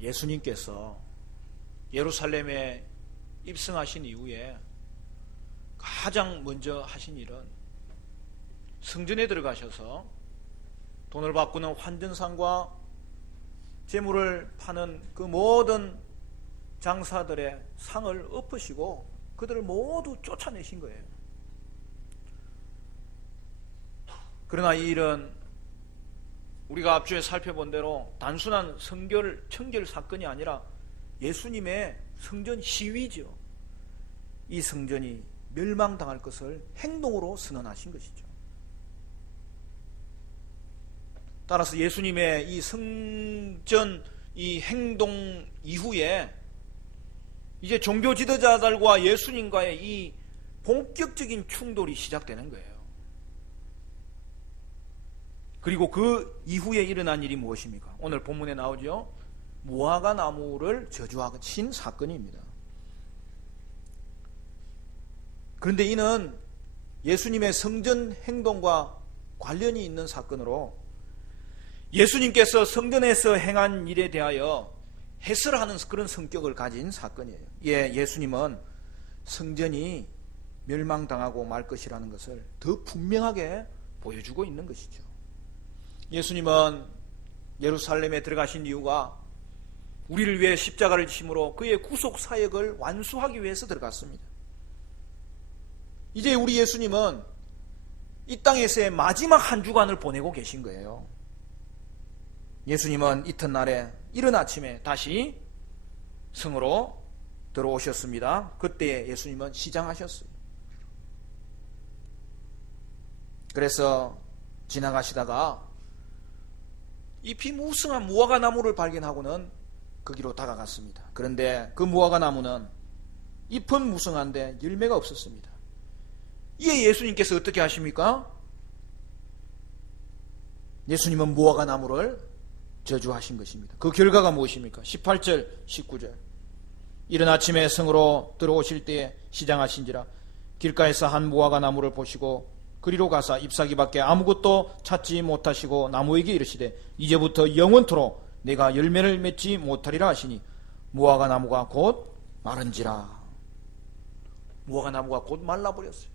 예수님께서 예루살렘에 입성하신 이후에 가장 먼저 하신 일은 성전에 들어가셔서 돈을 바꾸는 환전상과 재물을 파는 그 모든 장사들의 상을 엎으시고 그들을 모두 쫓아내신 거예요. 그러나 이 일은 우리가 앞주에 살펴본 대로 단순한 청결 사건이 아니라 예수님의 성전 시위죠. 이 성전이 멸망당할 것을 행동으로 선언하신 것이죠. 따라서 예수님의 이 성전 이 행동 이후에 이제 종교 지도자들과 예수님과의 이 본격적인 충돌이 시작되는 거예요. 그리고 그 이후에 일어난 일이 무엇입니까? 오늘 본문에 나오죠. 무화과 나무를 저주하신 사건입니다. 그런데 이는 예수님의 성전 행동과 관련이 있는 사건으로 예수님께서 성전에서 행한 일에 대하여 해설하는 그런 성격을 가진 사건이에요. 예수님은 성전이 멸망당하고 말 것이라는 것을 더 분명하게 보여주고 있는 것이죠. 예수님은 예루살렘에 들어가신 이유가 우리를 위해 십자가를 지심으로 그의 구속 사역을 완수하기 위해서 들어갔습니다. 이제 우리 예수님은 이 땅에서의 마지막 한 주간을 보내고 계신 거예요. 예수님은 이튿날에 이른 아침에 다시 성으로 들어오셨습니다. 그때 예수님은 시장하셨어요. 그래서 지나가시다가 잎이 무성한 무화과 나무를 발견하고는 거기로 다가갔습니다. 그런데 그 무화과 나무는 잎은 무성한데 열매가 없었습니다. 이에 예수님께서 어떻게 하십니까? 예수님은 무화과 나무를 저주하신 것입니다. 그 결과가 무엇입니까? 18절 19절 이른 아침에 성으로 들어오실 때에 시장하신지라 길가에서 한 무화과 나무를 보시고 그리로 가사 잎사귀밖에 아무것도 찾지 못하시고 나무에게 이르시되 이제부터 영원토록 내가 열매를 맺지 못하리라 하시니 무화과 나무가 곧 마른지라. 무화과 나무가 곧 말라버렸어요.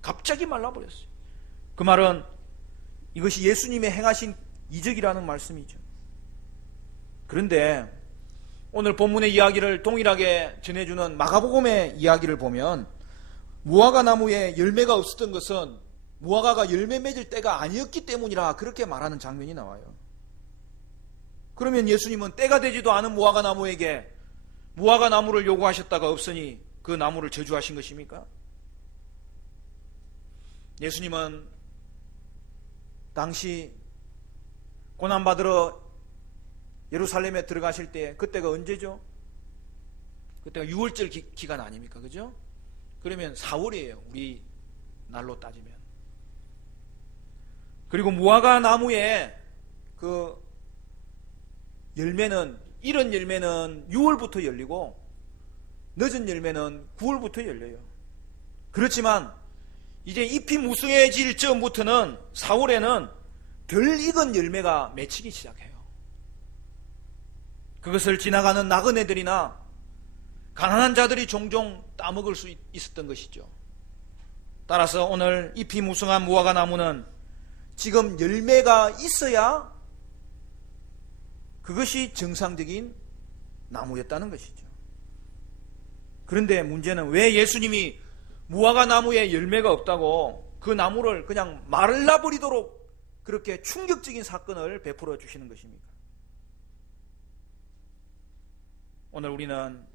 갑자기 말라버렸어요. 그 말은 이것이 예수님의 행하신 이적이라는 말씀이죠. 그런데 오늘 본문의 이야기를 동일하게 전해주는 마가복음의 이야기를 보면 무화과 나무에 열매가 없었던 것은 무화과가 열매 맺을 때가 아니었기 때문이라 그렇게 말하는 장면이 나와요. 그러면 예수님은 때가 되지도 않은 무화과 나무에게 무화과 나무를 요구하셨다가 없으니 그 나무를 저주하신 것입니까? 예수님은 당시 고난받으러 예루살렘에 들어가실 때 그때가 언제죠? 그때가 6월절 기간 아닙니까? 그죠? 그러면 4월이에요. 우리 날로 따지면. 그리고 무화과 나무에 그 열매는 이른 열매는 6월부터 열리고 늦은 열매는 9월부터 열려요. 그렇지만 이제 잎이 무성해질 즈음부터는 4월에는 덜 익은 열매가 맺히기 시작해요. 그것을 지나가는 나그네들이나 가난한 자들이 종종 따먹을 수 있었던 것이죠. 따라서 오늘 잎이 무성한 무화과 나무는 지금 열매가 있어야 그것이 정상적인 나무였다는 것이죠. 그런데 문제는 왜 예수님이 무화과 나무에 열매가 없다고 그 나무를 그냥 말라버리도록 그렇게 충격적인 사건을 베풀어 주시는 것입니까? 오늘 우리는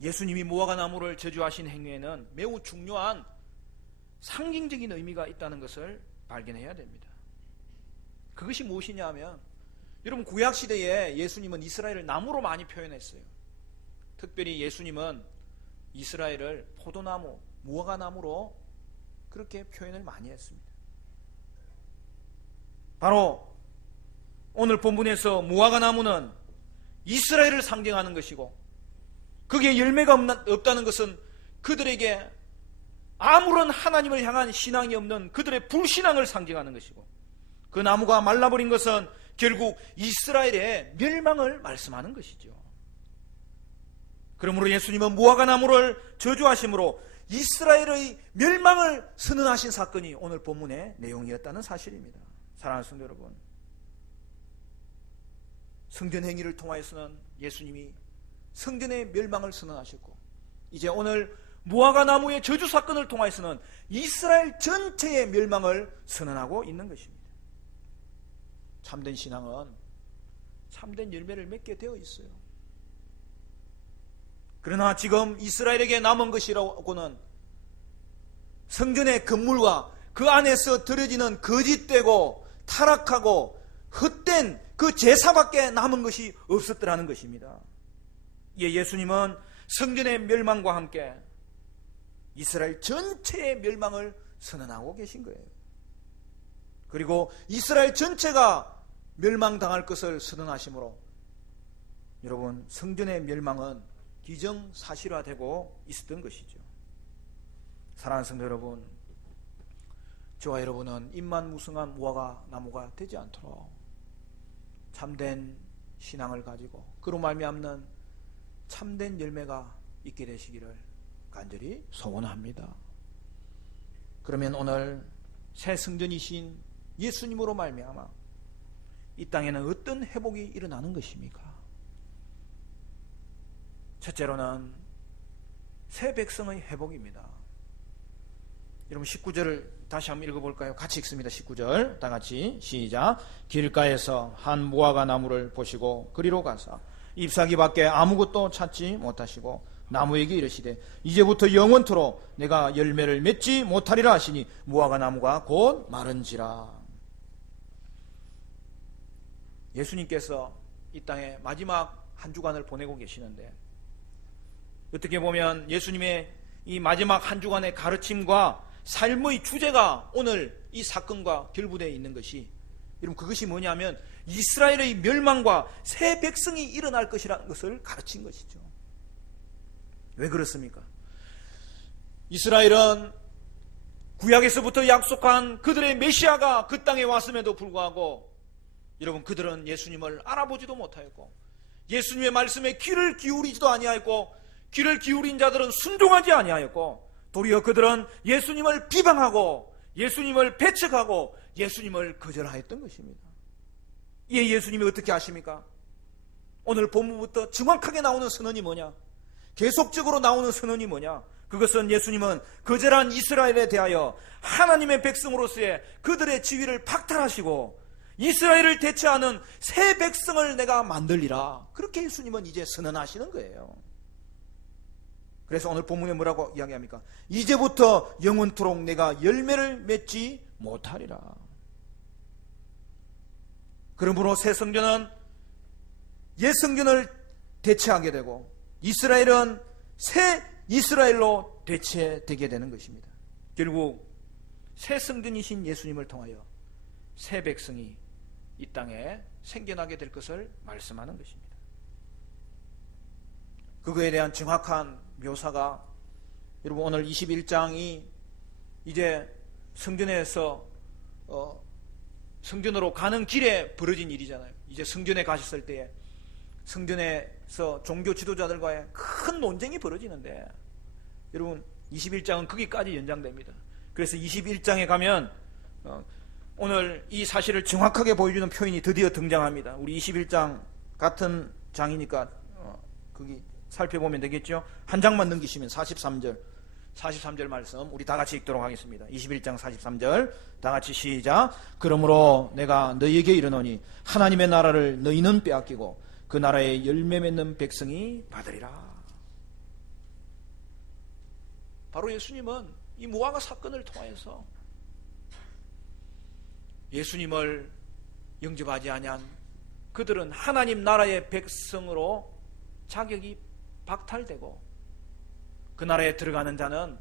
예수님이 무화과 나무를 저주하신 행위에는 매우 중요한 상징적인 의미가 있다는 것을 발견해야 됩니다. 그것이 무엇이냐 하면 여러분 구약시대에 예수님은 이스라엘을 나무로 많이 표현했어요. 특별히 예수님은 이스라엘을 포도나무, 무화과 나무로 그렇게 표현을 많이 했습니다. 바로 오늘 본문에서 무화과 나무는 이스라엘을 상징하는 것이고 거기에 열매가 없다는 것은 그들에게 아무런 하나님을 향한 신앙이 없는 그들의 불신앙을 상징하는 것이고 그 나무가 말라버린 것은 결국 이스라엘의 멸망을 말씀하는 것이죠. 그러므로 예수님은 무화과 나무를 저주하심으로 이스라엘의 멸망을 선언하신 사건이 오늘 본문의 내용이었다는 사실입니다. 사랑하는 성도 여러분, 성전 행위를 통하여서는 예수님이 성전의 멸망을 선언하셨고, 이제 오늘 무화과 나무의 저주 사건을 통하여서는 이스라엘 전체의 멸망을 선언하고 있는 것입니다. 참된 신앙은 참된 열매를 맺게 되어 있어요. 그러나 지금 이스라엘에게 남은 것이라고는 성전의 건물과 그 안에서 드려지는 거짓되고 타락하고 헛된 그 제사밖에 남은 것이 없었더라는 것입니다. 예, 예수님은 성전의 멸망과 함께 이스라엘 전체의 멸망을 선언하고 계신 거예요. 그리고 이스라엘 전체가 멸망당할 것을 선언하심으로 여러분, 성전의 멸망은 기정사실화되고 있었던 것이죠. 사랑하는 성도 여러분, 저와 여러분은 입만무성한 무화과 나무가 되지 않도록 참된 신앙을 가지고 그로 말미암는 참된 열매가 있게 되시기를 간절히 소원합니다. 그러면 오늘 새 성전이신 예수님으로 말미암아 이 땅에는 어떤 회복이 일어나는 것입니까? 첫째로는 새 백성의 회복입니다. 여러분 19절을 다시 한번 읽어볼까요? 같이 읽습니다. 19절 다 같이 시작. 길가에서 한 무화과 나무를 보시고 그리로 가사 잎사귀 밖에 아무것도 찾지 못하시고 나무에게 이르시되 이제부터 영원토록 내가 열매를 맺지 못하리라 하시니 무화과 나무가 곧 마른지라. 예수님께서 이 땅에 마지막 한 주간을 보내고 계시는데, 어떻게 보면 예수님의 이 마지막 한 주간의 가르침과 삶의 주제가 오늘 이 사건과 결부되어 있는 것이, 여러분 그것이 뭐냐면 이스라엘의 멸망과 새 백성이 일어날 것이라는 것을 가르친 것이죠. 왜 그렇습니까? 이스라엘은 구약에서부터 약속한 그들의 메시아가 그 땅에 왔음에도 불구하고 여러분 그들은 예수님을 알아보지도 못하였고 예수님의 말씀에 귀를 기울이지도 아니하였고 귀를 기울인 자들은 순종하지 아니하였고 도리어 그들은 예수님을 비방하고 예수님을 배척하고 예수님을 거절하였던 것입니다. 이에 예수님이 어떻게 하십니까? 오늘 본문부터 정확하게 나오는 선언이 뭐냐? 계속적으로 나오는 선언이 뭐냐? 그것은 예수님은 거절한 이스라엘에 대하여 하나님의 백성으로서의 그들의 지위를 박탈하시고 이스라엘을 대체하는 새 백성을 내가 만들리라. 그렇게 예수님은 이제 선언하시는 거예요. 그래서 오늘 본문에 뭐라고 이야기합니까? 이제부터 영원토록 내가 열매를 맺지 못하리라. 그러므로 새 성전은 옛 성전을 대체하게 되고 이스라엘은 새 이스라엘로 대체되게 되는 것입니다. 결국 새 성전이신 예수님을 통하여 새 백성이 이 땅에 생겨나게 될 것을 말씀하는 것입니다. 그거에 대한 정확한 묘사가 여러분 오늘 21장이 이제 성전에서 성전으로 가는 길에 벌어진 일이잖아요. 이제 성전에 가셨을 때에 성전에서 종교 지도자들과의 큰 논쟁이 벌어지는데 여러분 21장은 거기까지 연장됩니다. 그래서 21장에 가면 오늘 이 사실을 정확하게 보여주는 표현이 드디어 등장합니다. 우리 21장 같은 장이니까 거기 살펴보면 되겠죠. 한 장만 넘기시면 43절 말씀 우리 다 같이 읽도록 하겠습니다. 21장 43절 다 같이 시작. 그러므로 내가 너희에게 이르노니 하나님의 나라를 너희는 빼앗기고 그 나라에 열매 맺는 백성이 받으리라. 바로 예수님은 이 무화과 사건을 통해서 예수님을 영접하지 아니한 그들은 하나님 나라의 백성으로 자격이 박탈되고 그 나라에 들어가는 자는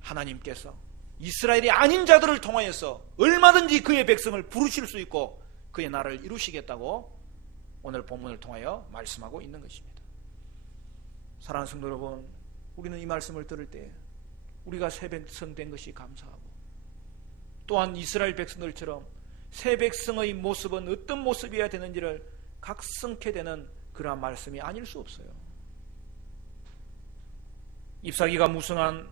하나님께서 이스라엘이 아닌 자들을 통하여서 얼마든지 그의 백성을 부르실 수 있고 그의 나라를 이루시겠다고 오늘 본문을 통하여 말씀하고 있는 것입니다. 사랑하는 성도 여러분, 우리는 이 말씀을 들을 때 우리가 새 백성 된 것이 감사하고 또한 이스라엘 백성들처럼 새 백성의 모습은 어떤 모습이어야 되는지를 각성케 되는 그러한 말씀이 아닐 수 없어요. 잎사귀가 무성한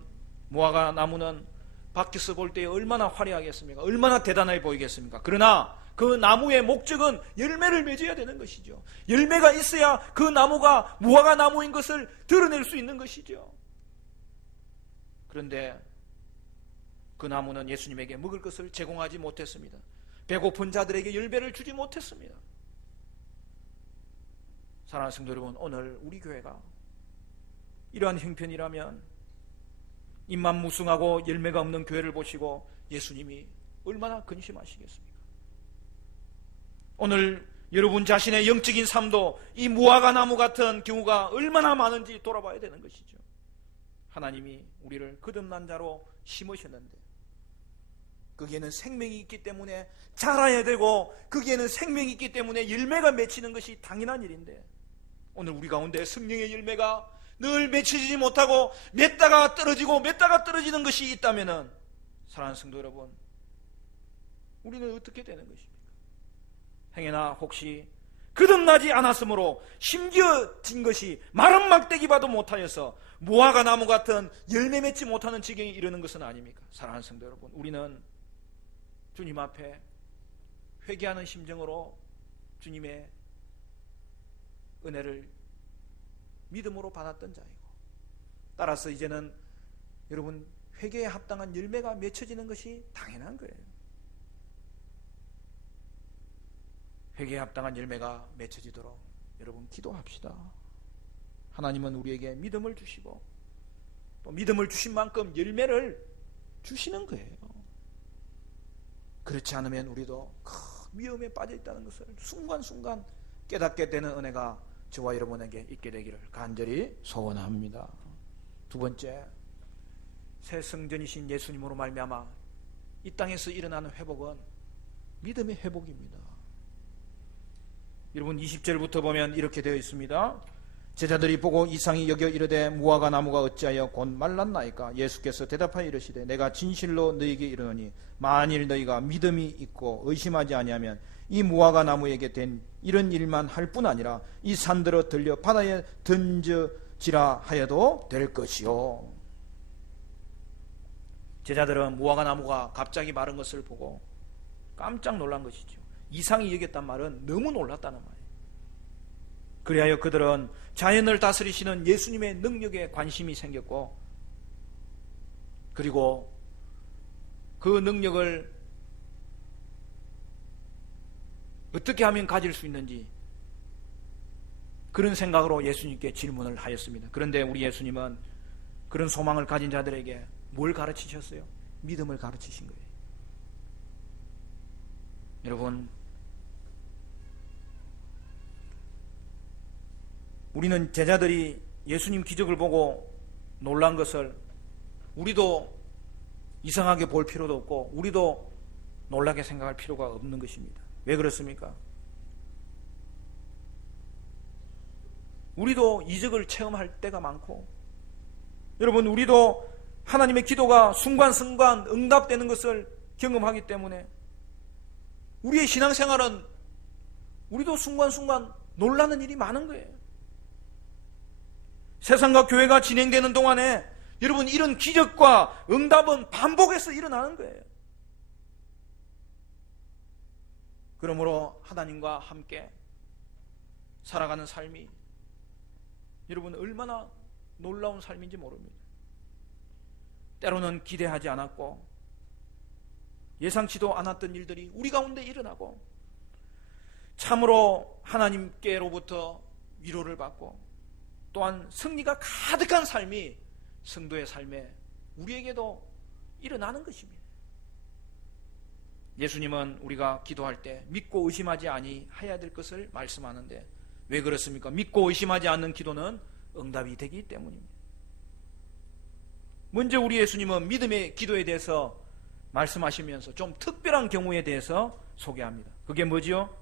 무화과 나무는 밖에서 볼 때 얼마나 화려하겠습니까? 얼마나 대단해 보이겠습니까? 그러나 그 나무의 목적은 열매를 맺어야 되는 것이죠. 열매가 있어야 그 나무가 무화과 나무인 것을 드러낼 수 있는 것이죠. 그런데 그 나무는 예수님에게 먹을 것을 제공하지 못했습니다. 배고픈 자들에게 열매를 주지 못했습니다. 사랑하는 성도 여러분, 오늘 우리 교회가 이러한 형편이라면 입만 무성하고 열매가 없는 교회를 보시고 예수님이 얼마나 근심하시겠습니까? 오늘 여러분 자신의 영적인 삶도 이 무화과 나무 같은 경우가 얼마나 많은지 돌아봐야 되는 것이죠. 하나님이 우리를 거듭난 자로 심으셨는데 거기에는 생명이 있기 때문에 자라야 되고 거기에는 생명이 있기 때문에 열매가 맺히는 것이 당연한 일인데 오늘 우리 가운데 성령의 열매가 늘 맺히지 못하고 맺다가 떨어지고 맺다가 떨어지는 것이 있다면 사랑하는 성도 여러분, 우리는 어떻게 되는 것입니까? 행여나 혹시 거듭나지 않았으므로 심겨진 것이 마른 막대기 봐도 못하여서 무화과 나무 같은 열매 맺지 못하는 지경에 이르는 것은 아닙니까? 사랑하는 성도 여러분, 우리는 주님 앞에 회개하는 심정으로 주님의 은혜를 믿음으로 받았던 자이고 따라서 이제는 여러분 회개에 합당한 열매가 맺혀지는 것이 당연한 거예요. 회개에 합당한 열매가 맺혀지도록 여러분 기도합시다. 하나님은 우리에게 믿음을 주시고 또 믿음을 주신 만큼 열매를 주시는 거예요. 그렇지 않으면 우리도 큰 위험에 빠져 있다는 것을 순간순간 깨닫게 되는 은혜가 저와 여러분에게 있게 되기를 간절히 소원합니다. 두 번째, 새 성전이신 예수님으로 말미암아 이 땅에서 일어나는 회복은 믿음의 회복입니다. 여러분 20절부터 보면 이렇게 되어 있습니다. 제자들이 보고 이상히 여겨 이르되 무화과 나무가 어찌하여 곧 말랐나이까? 예수께서 대답하여 이르시되 내가 진실로 너희에게 이르노니 만일 너희가 믿음이 있고 의심하지 아니하면 이 무화과 나무에게 된 이런 일만 할 뿐 아니라 이 산들어 들려 바다에 던져지라 하여도 될 것이요. 제자들은 무화과 나무가 갑자기 마른 것을 보고 깜짝 놀란 것이죠. 이상히 여겼단 말은 너무 놀랐다는 말이에요. 그리하여 그들은 자연을 다스리시는 예수님의 능력에 관심이 생겼고 그리고 그 능력을 어떻게 하면 가질 수 있는지 그런 생각으로 예수님께 질문을 하였습니다. 그런데 우리 예수님은 그런 소망을 가진 자들에게 뭘 가르치셨어요? 믿음을 가르치신 거예요. 여러분, 우리는 제자들이 예수님 기적을 보고 놀란 것을 우리도 이상하게 볼 필요도 없고 우리도 놀라게 생각할 필요가 없는 것입니다. 왜 그렇습니까? 우리도 이적을 체험할 때가 많고 여러분 우리도 하나님의 기도가 순간순간 응답되는 것을 경험하기 때문에 우리의 신앙생활은 우리도 순간순간 놀라는 일이 많은 거예요. 세상과 교회가 진행되는 동안에 여러분 이런 기적과 응답은 반복해서 일어나는 거예요. 그러므로 하나님과 함께 살아가는 삶이 여러분 얼마나 놀라운 삶인지 모릅니다. 때로는 기대하지 않았고 예상치도 않았던 일들이 우리 가운데 일어나고 참으로 하나님께로부터 위로를 받고 또한 승리가 가득한 삶이 성도의 삶에 우리에게도 일어나는 것입니다. 예수님은 우리가 기도할 때 믿고 의심하지 아니해야 될 것을 말씀하는데 왜 그렇습니까? 믿고 의심하지 않는 기도는 응답이 되기 때문입니다. 먼저 우리 예수님은 믿음의 기도에 대해서 말씀하시면서 좀 특별한 경우에 대해서 소개합니다. 그게 뭐지요?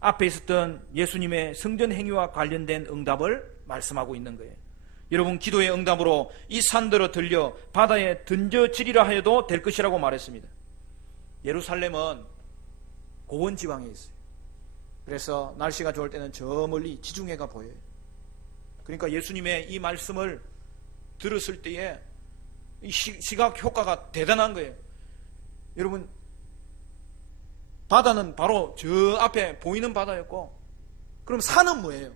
앞에 있었던 예수님의 성전 행위와 관련된 응답을 말씀하고 있는 거예요. 여러분 기도의 응답으로 이 산들어 들려 바다에 던져지리라 하여도 될 것이라고 말했습니다. 예루살렘은 고원 지방에 있어요. 그래서 날씨가 좋을 때는 저 멀리 지중해가 보여요. 그러니까 예수님의 이 말씀을 들었을 때에 이 시각 효과가 대단한 거예요. 여러분, 바다는 바로 저 앞에 보이는 바다였고, 그럼 산은 뭐예요?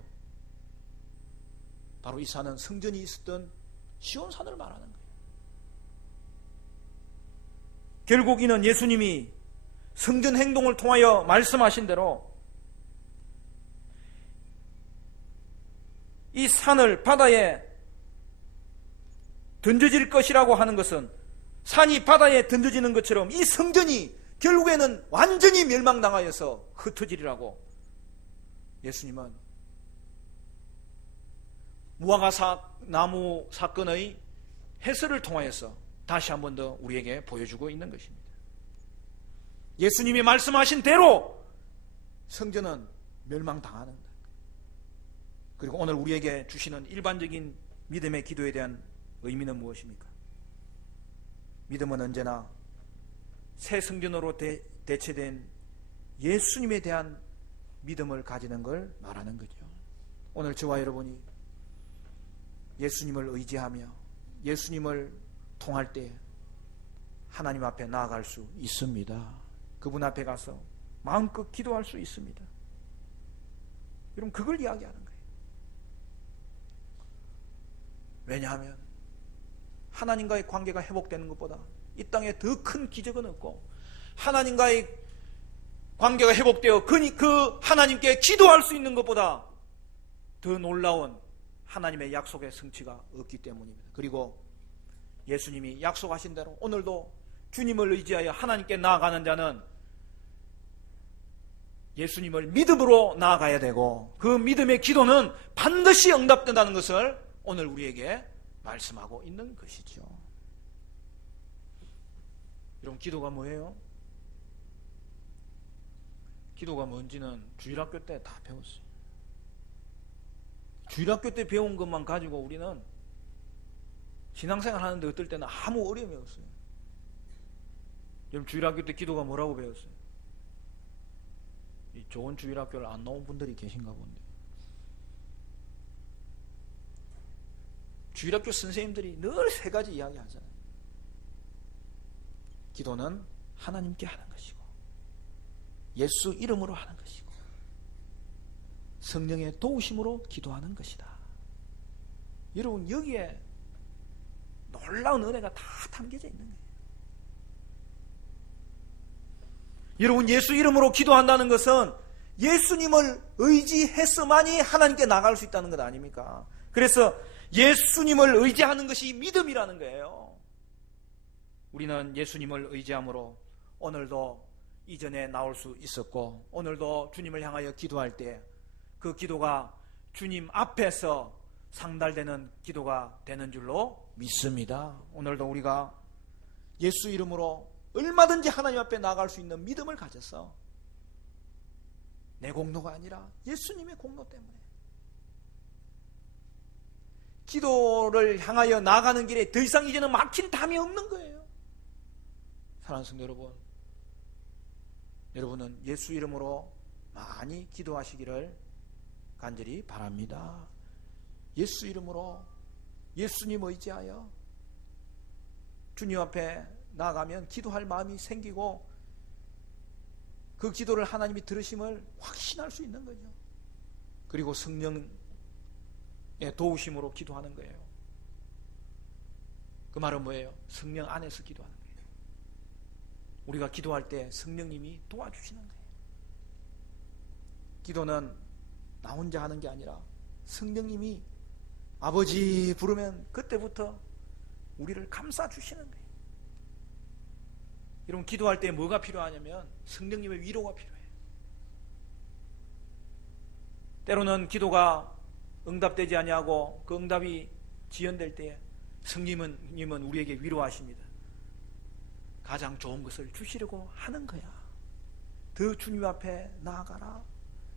바로 이 산은 성전이 있었던 시온산을 말하는 거예요. 결국 이는 예수님이 성전 행동을 통하여 말씀하신 대로 이 산을 바다에 던져질 것이라고 하는 것은, 산이 바다에 던져지는 것처럼 이 성전이 결국에는 완전히 멸망당하여서 흩어지리라고 예수님은 무화과 나무 사건의 해설을 통하여서 다시 한 번 더 우리에게 보여주고 있는 것입니다. 예수님이 말씀하신 대로 성전은 멸망당하는 것. 그리고 오늘 우리에게 주시는 일반적인 믿음의 기도에 대한 의미는 무엇입니까? 믿음은 언제나 새 성전으로 대체된 예수님에 대한 믿음을 가지는 걸 말하는 거죠. 오늘 저와 여러분이 예수님을 의지하며 예수님을 통할 때 하나님 앞에 나아갈 수 있습니다. 그분 앞에 가서 마음껏 기도할 수 있습니다. 여러분, 그걸 이야기하는 거예요. 왜냐하면 하나님과의 관계가 회복되는 것보다 이 땅에 더 큰 기적은 없고, 하나님과의 관계가 회복되어 그 하나님께 기도할 수 있는 것보다 더 놀라운 하나님의 약속의 성취가 없기 때문입니다. 그리고 예수님이 약속하신 대로 오늘도 주님을 의지하여 하나님께 나아가는 자는 예수님을 믿음으로 나아가야 되고, 그 믿음의 기도는 반드시 응답된다는 것을 오늘 우리에게 말씀하고 있는 것이죠. 여러분, 기도가 뭐예요? 기도가 뭔지는 주일학교 때 다 배웠어요. 주일학교 때 배운 것만 가지고 우리는 신앙생활 하는데 어떨 때는 아무 어려움이 없어요. 여러분, 주일학교 때 기도가 뭐라고 배웠어요? 이 좋은 주일학교를 안 나온 분들이 계신가 본데, 주일학교 선생님들이 늘 세 가지 이야기 하잖아요. 기도는 하나님께 하는 것이고, 예수 이름으로 하는 것이고, 성령의 도우심으로 기도하는 것이다. 여러분, 여기에 놀라운 은혜가 다 담겨져 있는 거예요. 여러분, 예수 이름으로 기도한다는 것은 예수님을 의지해서만이 하나님께 나갈 수 있다는 것 아닙니까? 그래서 예수님을 의지하는 것이 믿음이라는 거예요. 우리는 예수님을 의지함으로 오늘도 이전에 나올 수 있었고, 오늘도 주님을 향하여 기도할 때 그 기도가 주님 앞에서 상달되는 기도가 되는 줄로 믿습니다. 오늘도 우리가 예수 이름으로 얼마든지 하나님 앞에 나아갈 수 있는 믿음을 가져서, 내 공로가 아니라 예수님의 공로 때문에 기도를 향하여 나아가는 길에 더 이상 이제는 막힌 담이 없는 거예요. 사랑하는 성도 여러분, 여러분은 예수 이름으로 많이 기도하시기를 간절히 바랍니다. 예수 이름으로 예수님 의지하여 주님 앞에 나아가면 기도할 마음이 생기고, 그 기도를 하나님이 들으심을 확신할 수 있는 거죠. 그리고 성령의 도우심으로 기도하는 거예요. 그 말은 뭐예요? 성령 안에서 기도하는 거예요. 우리가 기도할 때 성령님이 도와주시는 거예요. 기도는 나 혼자 하는 게 아니라 성령님이 아버지 부르면 그때부터 우리를 감싸주시는 거예요. 여러분, 기도할 때 뭐가 필요하냐면 성령님의 위로가 필요해요. 때로는 기도가 응답되지 아니하고 그 응답이 지연될 때에 성령님은 우리에게 위로하십니다. 가장 좋은 것을 주시려고 하는 거야. 더 주님 앞에 나아가라.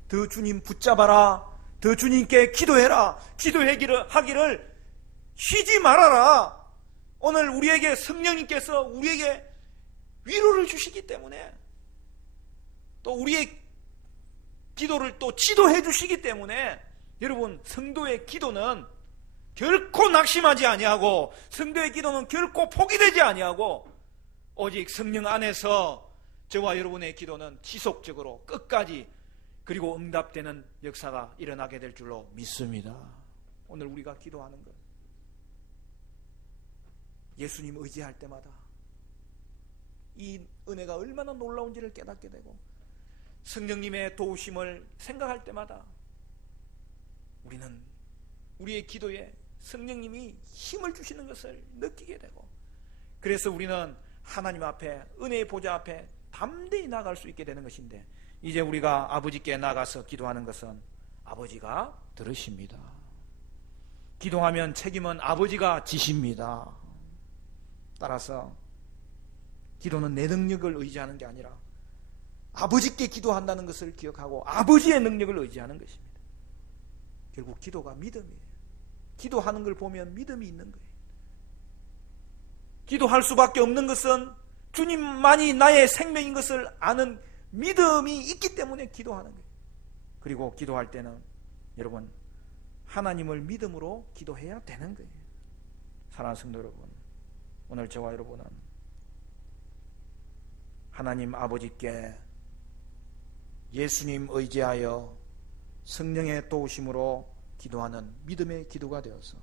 더 주님 붙잡아라. 더 주님께 기도해라. 기도하기를 쉬지 말아라. 오늘 우리에게 성령님께서 우리에게 위로를 주시기 때문에, 또 우리의 기도를 또 지도해 주시기 때문에, 여러분, 성도의 기도는 결코 낙심하지 아니하고, 성도의 기도는 결코 포기되지 아니하고, 오직 성령 안에서 저와 여러분의 기도는 지속적으로 끝까지, 그리고 응답되는 역사가 일어나게 될 줄로 믿습니다. 오늘 우리가 기도하는 것, 예수님 의지할 때마다 이 은혜가 얼마나 놀라운지를 깨닫게 되고, 성령님의 도우심을 생각할 때마다 우리는 우리의 기도에 성령님이 힘을 주시는 것을 느끼게 되고, 그래서 우리는 하나님 앞에, 은혜의 보좌 앞에 담대히 나갈 수 있게 되는 것인데, 이제 우리가 아버지께 나가서 기도하는 것은 아버지가 들으십니다. 기도하면 책임은 아버지가 지십니다. 따라서 기도는 내 능력을 의지하는 게 아니라 아버지께 기도한다는 것을 기억하고 아버지의 능력을 의지하는 것입니다. 결국 기도가 믿음이에요. 기도하는 걸 보면 믿음이 있는 거예요. 기도할 수밖에 없는 것은 주님만이 나의 생명인 것을 아는 믿음이 있기 때문에 기도하는 거예요. 그리고 기도할 때는 여러분, 하나님을 믿음으로 기도해야 되는 거예요. 사랑하는 성도 여러분, 오늘 저와 여러분은 하나님 아버지께 예수님 의지하여 성령의 도우심으로 기도하는 믿음의 기도가 되어서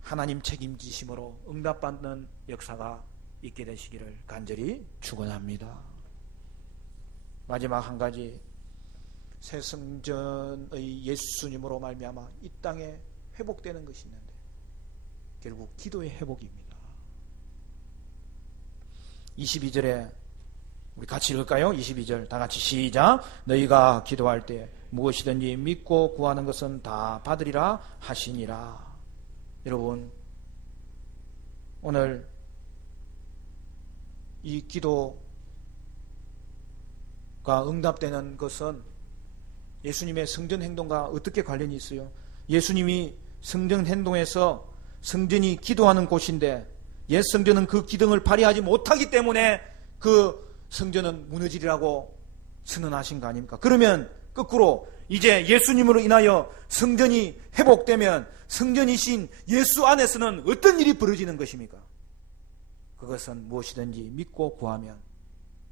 하나님 책임지심으로 응답받는 역사가 있게 되시기를 간절히 축원합니다. 마지막 한 가지, 새 성전의 예수님으로 말미암아 이 땅에 회복되는 것이 있는데, 결국 기도의 회복입니다. 22절에 우리 같이 읽을까요? 22절 다 같이 시작. 너희가 기도할 때 무엇이든지 믿고 구하는 것은 다 받으리라 하시니라. 여러분, 오늘 이 기도가 응답되는 것은 예수님의 성전 행동과 어떻게 관련이 있어요? 예수님이 성전 행동에서 성전이 기도하는 곳인데, 옛 성전은 그 기능을 발휘하지 못하기 때문에 그 성전은 무너지리라고 선언하신 거 아닙니까? 그러면 거꾸로 이제 예수님으로 인하여 성전이 회복되면 성전이신 예수 안에서는 어떤 일이 벌어지는 것입니까? 그것은 무엇이든지 믿고 구하면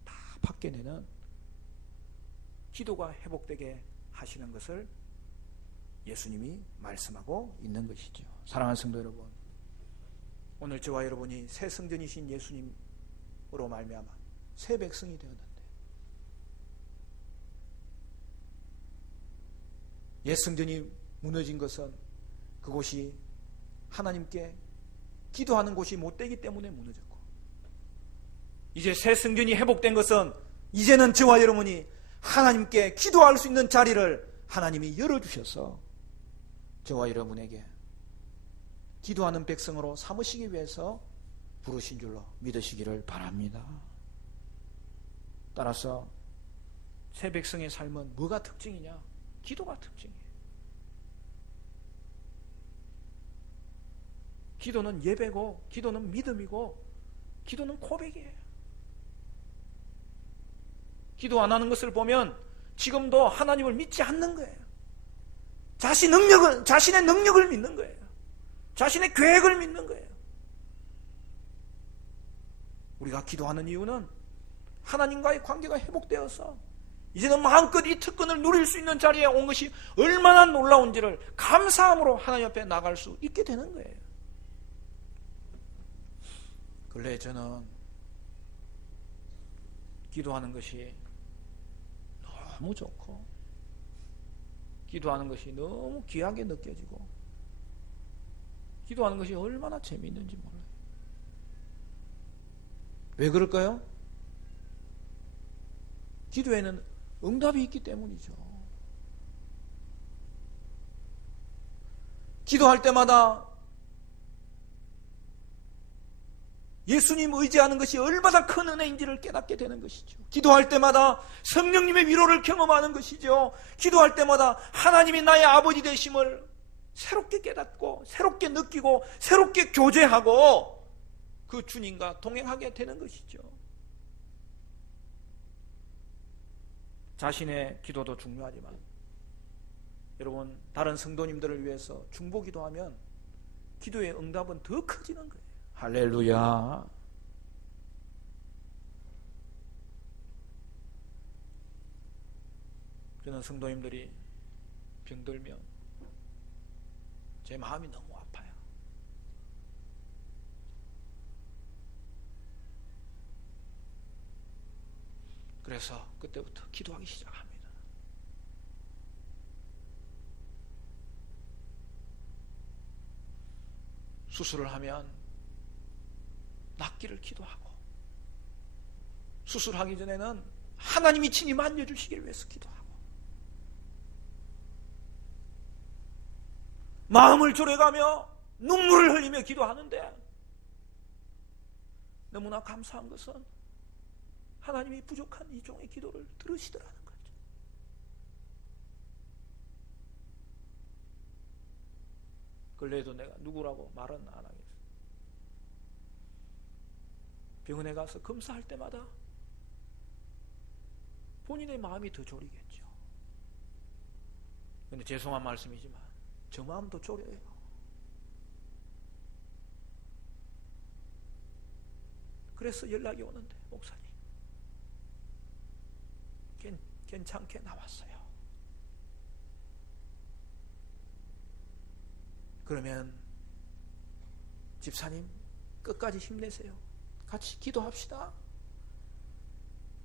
다 받게 되는, 기도가 회복되게 하시는 것을 예수님이 말씀하고 있는 것이죠. 사랑하는 성도 여러분, 오늘 저와 여러분이 새 성전이신 예수님으로 말미암아 새 백성이 되었는데, 옛 성전이 무너진 것은 그곳이 하나님께 기도하는 곳이 못되기 때문에 무너졌고, 이제 새 성전이 회복된 것은 이제는 저와 여러분이 하나님께 기도할 수 있는 자리를 하나님이 열어주셔서 저와 여러분에게 기도하는 백성으로 삼으시기 위해서 부르신 줄로 믿으시기를 바랍니다. 따라서 새 백성의 삶은 뭐가 특징이냐? 기도가 특징이에요. 기도는 예배고, 기도는 믿음이고, 기도는 고백이에요. 기도 안 하는 것을 보면 지금도 하나님을 믿지 않는 거예요. 자신의 능력을 믿는 거예요. 자신의 계획을 믿는 거예요. 우리가 기도하는 이유는 하나님과의 관계가 회복되어서 이제는 마음껏 이 특권을 누릴 수 있는 자리에 온 것이 얼마나 놀라운지를 감사함으로 하나님 앞에 나갈 수 있게 되는 거예요. 근래 저는 기도하는 것이 너무 좋고, 기도하는 것이 너무 귀하게 느껴지고, 기도하는 것이 얼마나 재미있는지 몰라요. 왜 그럴까요? 기도에는 응답이 있기 때문이죠. 기도할 때마다 예수님 의지하는 것이 얼마나 큰 은혜인지를 깨닫게 되는 것이죠. 기도할 때마다 성령님의 위로를 경험하는 것이죠. 기도할 때마다 하나님이 나의 아버지 되심을 새롭게 깨닫고, 새롭게 느끼고, 새롭게 교제하고 그 주님과 동행하게 되는 것이죠. 자신의 기도도 중요하지만 여러분 다른 성도님들을 위해서 중보기도하면 기도의 응답은 더 커지는 거예요. 할렐루야. 저는 성도님들이 병들면 제 마음이 너무 아파요. 그래서 그때부터 기도하기 시작합니다. 수술을 하면 낫기를 기도하고, 수술하기 전에는 하나님이 친히 만져주시기를 위해서 기도하고, 마음을 졸여가며 눈물을 흘리며 기도하는데 너무나 감사한 것은 하나님이 부족한 이 종의 기도를 들으시더라는 거죠. 근래에도 내가 누구라고 말은 안 하겠어요. 병원에 가서 검사할 때마다 본인의 마음이 더 졸이겠죠. 그런데 죄송한 말씀이지만 저 마음도 졸여요. 그래서 연락이 오는데, 목사님 괜찮게 나왔어요. 그러면 집사님 끝까지 힘내세요. 같이 기도합시다.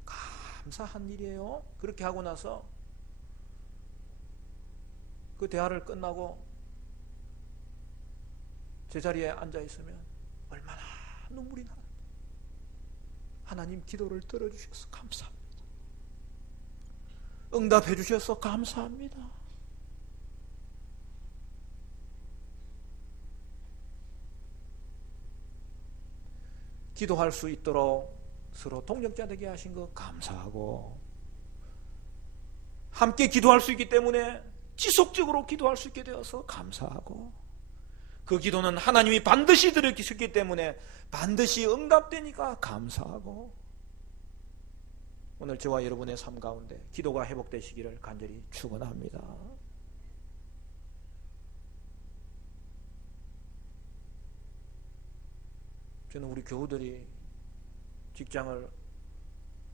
감사한 일이에요. 그렇게 하고 나서 그 대화를 끝나고 제자리에 앉아 있으면 얼마나 눈물이 나는데, 하나님 기도를 들어주셔서 감사합니다. 응답해 주셔서 감사합니다. 기도할 수 있도록 서로 동력자 되게 하신 것 감사하고, 함께 기도할 수 있기 때문에 지속적으로 기도할 수 있게 되어서 감사하고, 그 기도는 하나님이 반드시 들으시기 때문에 반드시 응답되니까 감사하고, 오늘 저와 여러분의 삶 가운데 기도가 회복되시기를 간절히 축원합니다. 저는 우리 교우들이 직장을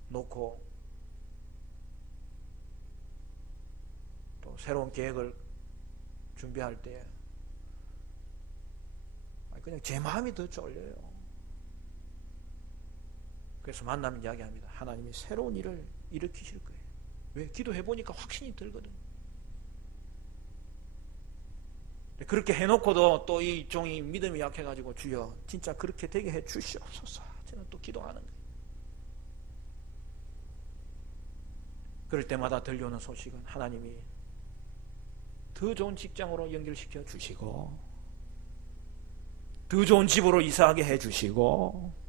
놓고 또 새로운 계획을 준비할 때 그냥 제 마음이 더 쫄려요. 그래서 만나면 이야기합니다. 하나님이 새로운 일을 일으키실 거예요. 왜? 기도해보니까 확신이 들거든. 그렇게 해놓고도 또 이 종이 믿음이 약해가지고 주여 진짜 그렇게 되게 해 주시옵소서. 저는 또 기도하는 거예요. 그럴 때마다 들려오는 소식은 하나님이 더 좋은 직장으로 연결시켜 주시고, 더 좋은 집으로 이사하게 해주시고,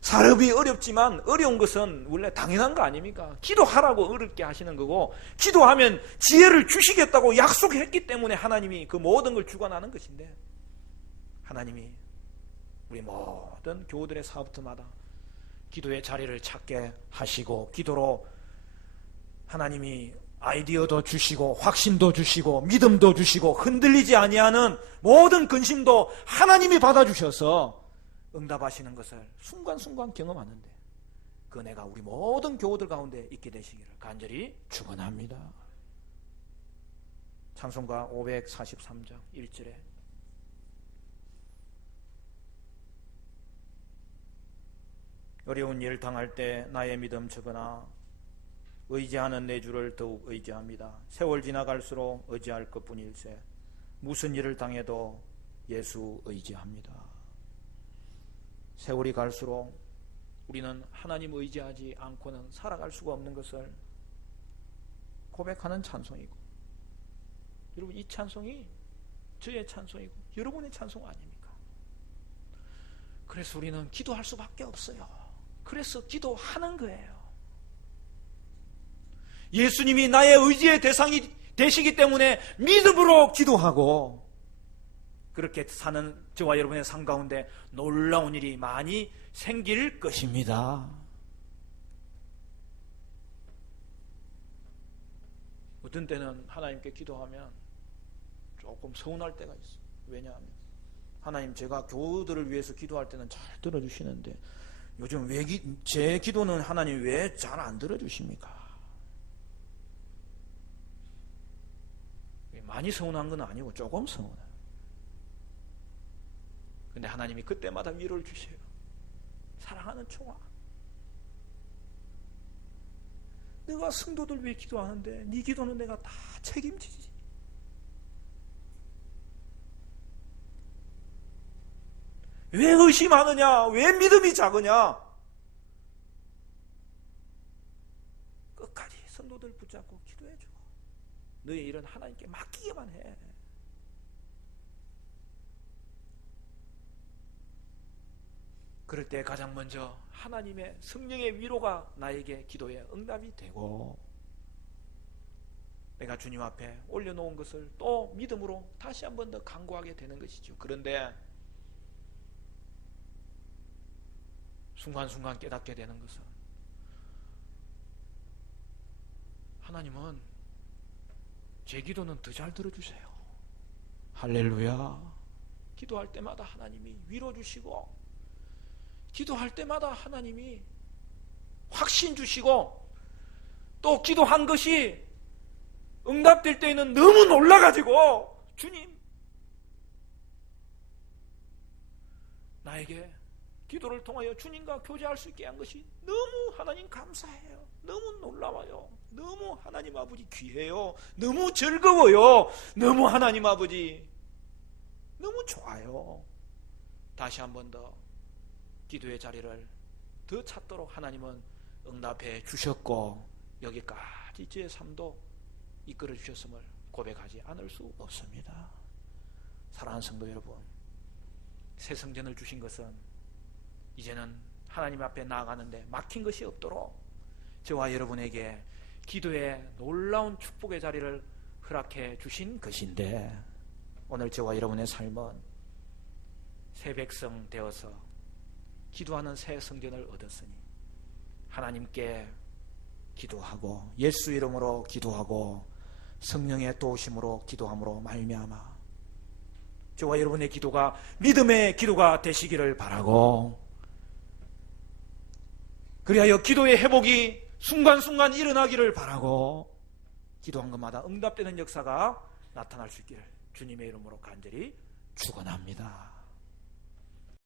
산업이 어렵지만 어려운 것은 원래 당연한 거 아닙니까? 기도하라고 어렵게 하시는 거고, 기도하면 지혜를 주시겠다고 약속했기 때문에 하나님이 그 모든 걸 주관하는 것인데, 하나님이 우리 모든 교우들의 사업터마다 기도의 자리를 찾게 하시고, 기도로 하나님이 아이디어도 주시고 확신도 주시고 믿음도 주시고 흔들리지 아니하는 모든 근심도 하나님이 받아주셔서 응답하시는 것을 순간순간 경험하는데, 그 은혜가 우리 모든 교우들 가운데 있게 되시기를 간절히 축원합니다. 찬송가 543장 1절에 어려운 일 당할 때 나의 믿음 적으나 의지하는 내 주를 더욱 의지합니다. 세월 지나갈수록 의지할 것뿐일세. 무슨 일을 당해도 예수 의지합니다. 세월이 갈수록 우리는 하나님 의지하지 않고는 살아갈 수가 없는 것을 고백하는 찬송이고, 여러분 이 찬송이 저의 찬송이고 여러분의 찬송 아닙니까? 그래서 우리는 기도할 수밖에 없어요. 그래서 기도하는 거예요. 예수님이 나의 의지의 대상이 되시기 때문에 믿음으로 기도하고, 그렇게 사는 저와 여러분의 삶 가운데 놀라운 일이 많이 생길 것입니다. 어떤 때는 하나님께 기도하면 조금 서운할 때가 있어요. 왜냐하면 하나님, 제가 교우들을 위해서 기도할 때는 잘 들어주시는데 요즘 제 기도는 하나님 왜 잘 안 들어주십니까? 많이 서운한 건 아니고 조금 서운해요. 근데 하나님이 그때마다 위로를 주셔요. 사랑하는 총아, 내가 성도들 위해 기도하는데 네 기도는 내가 다 책임지지. 왜 의심하느냐? 왜 믿음이 작으냐? 끝까지 성도들 붙잡고 기도해줘. 너의 일은 하나님께 맡기기만 해. 그럴 때 가장 먼저 하나님의 성령의 위로가 나에게 기도에 응답이 되고, 내가 주님 앞에 올려놓은 것을 또 믿음으로 다시 한 번 더 간구하게 되는 것이죠. 그런데 순간순간 깨닫게 되는 것은, 하나님은 제 기도는 더 잘 들어주세요. 할렐루야. 기도할 때마다 하나님이 위로 주시고, 기도할 때마다 하나님이 확신 주시고, 또 기도한 것이 응답될 때에는 너무 놀라가지고, 주님, 나에게 기도를 통하여 주님과 교제할 수 있게 한 것이 너무 하나님 감사해요. 너무 놀라워요. 너무 하나님 아버지 귀해요. 너무 즐거워요. 너무 하나님 아버지 너무 좋아요. 다시 한 번 더 기도의 자리를 더 찾도록 하나님은 응답해 주셨고, 여기까지 제 삶도 이끌어 주셨음을 고백하지 않을 수 없습니다. 사랑하는 성도 여러분, 새 성전을 주신 것은 이제는 하나님 앞에 나아가는데 막힌 것이 없도록 저와 여러분에게 기도의 놀라운 축복의 자리를 허락해 주신 것인데, 오늘 저와 여러분의 삶은 새 백성 되어서 기도하는 새 성전을 얻었으니 하나님께 기도하고 예수 이름으로 기도하고 성령의 도우심으로 기도함으로 말미암아 저와 여러분의 기도가 믿음의 기도가 되시기를 바라고, 그리하여 기도의 회복이 순간순간 일어나기를 바라고, 기도한 것마다 응답되는 역사가 나타날 수 있기를 주님의 이름으로 간절히 축원합니다.